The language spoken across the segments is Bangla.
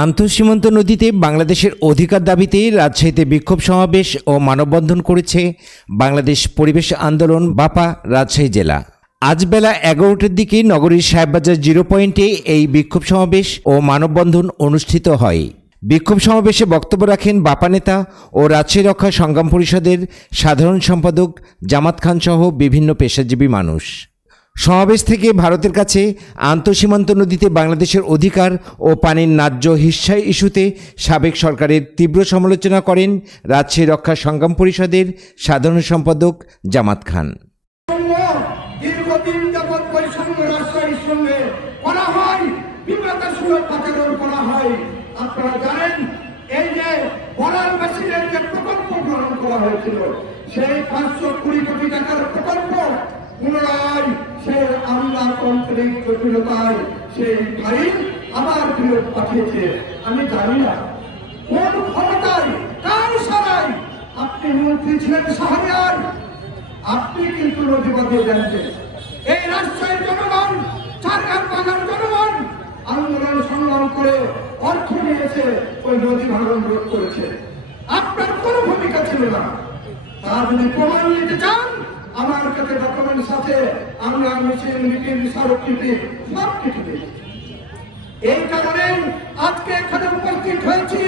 আন্তঃসীমান্ত নদীতে বাংলাদেশের অধিকার দাবিতে রাজশাহীতে বিক্ষোভ সমাবেশ ও মানববন্ধন করেছে বাংলাদেশ পরিবেশ আন্দোলন বাপা রাজশাহী জেলা। আজ বেলা 11টার দিকে নগরীর সাহেববাজার জিরো পয়েন্টে এই বিক্ষোভ সমাবেশ ও মানববন্ধন অনুষ্ঠিত হয়। বিক্ষোভ সমাবেশে বক্তব্য রাখেন বাপা নেতা ও রাজশাহী রক্ষা সংগ্রাম পরিষদের সাধারণ সম্পাদক জামাত খান সহ বিভিন্ন পেশাজীবী মানুষ। সমাবেশ থেকে ভারতের কাছে আন্তঃসীমান্ত নদীতে বাংলাদেশের অধিকার ও পানির ন্যায্য হিস্সা ইস্যুতে সাবেক সরকারের তীব্র সমালোচনা করেন রাজশাহী রক্ষা সংগ্রাম পরিষদের সাধারণ সম্পাদক জামাত খান। দীর্ঘদিন যাবৎ বৈষম্য রাজশাহীর সঙ্গে করা হয়, বিমানসুলভ পাচারণ করা হয়। আপনারা জানেন, এই যে বড়াল মেশিনের যে প্রকল্প গ্রহণ করা হয়েছিল, সেই 520 কোটি টাকার প্রকল্প পুনরায় সে আমলাতান্ত্রিক জটিলতায় সেই ফাইল আবার ফেরত পাঠিয়েছে। আমি জানি না কোন ক্ষমতায় কার সারাই আপনি মন্ত্রী ছিলেন শাহরিয়ার, আপনি কিন্তু নদীবাদী জানতেন। এই রাজশাহীর জনগণ, চারঘাট বাগান জনগণ আন্দোলন সংগ্রাম করে অর্থ নিয়েছে, ওই নদী ভাঙন রোধ করেছে। আপনার কোনো ভূমিকা ছিল না। তা যদি প্রমাণ নিতে চান, আমার কাছে ডকুমেন্টস আছে, আমরা মিছিল মিটিং স্মারকলিপি সব কিছু দিই। এই কারণে আজকে এখানে উপস্থিত হয়েছি।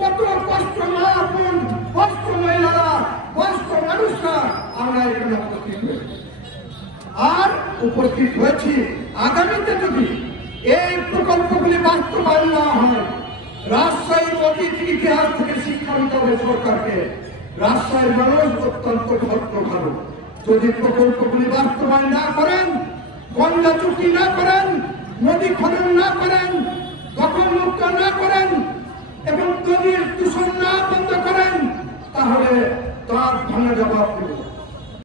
কত কষ্ট মা বোন, কষ্ট মহিলারা, কষ্ট মানুষরা আমরা এখানে উপস্থিত হয়েছি। আর উপস্থিত হয়েছি আগামীতে যদি এই প্রকল্পগুলি বাস্তবায়ন না হয়, রাজশাহীর অতীত ইতিহাস থেকে শিক্ষা দিতে হবে সরকারকে। রাজশাহীর মানুষ অত্যন্ত ভালো। যদি প্রকল্পগুলি বাস্তবায়ন না করেন, গঙ্গা চুক্তি না করেন, নদী খনন না করেন, দখল মুক্ত না করেন এবং নদীর দূষণ না বন্ধ করেন, তাহলে তার ভাঙা জবাব দেব।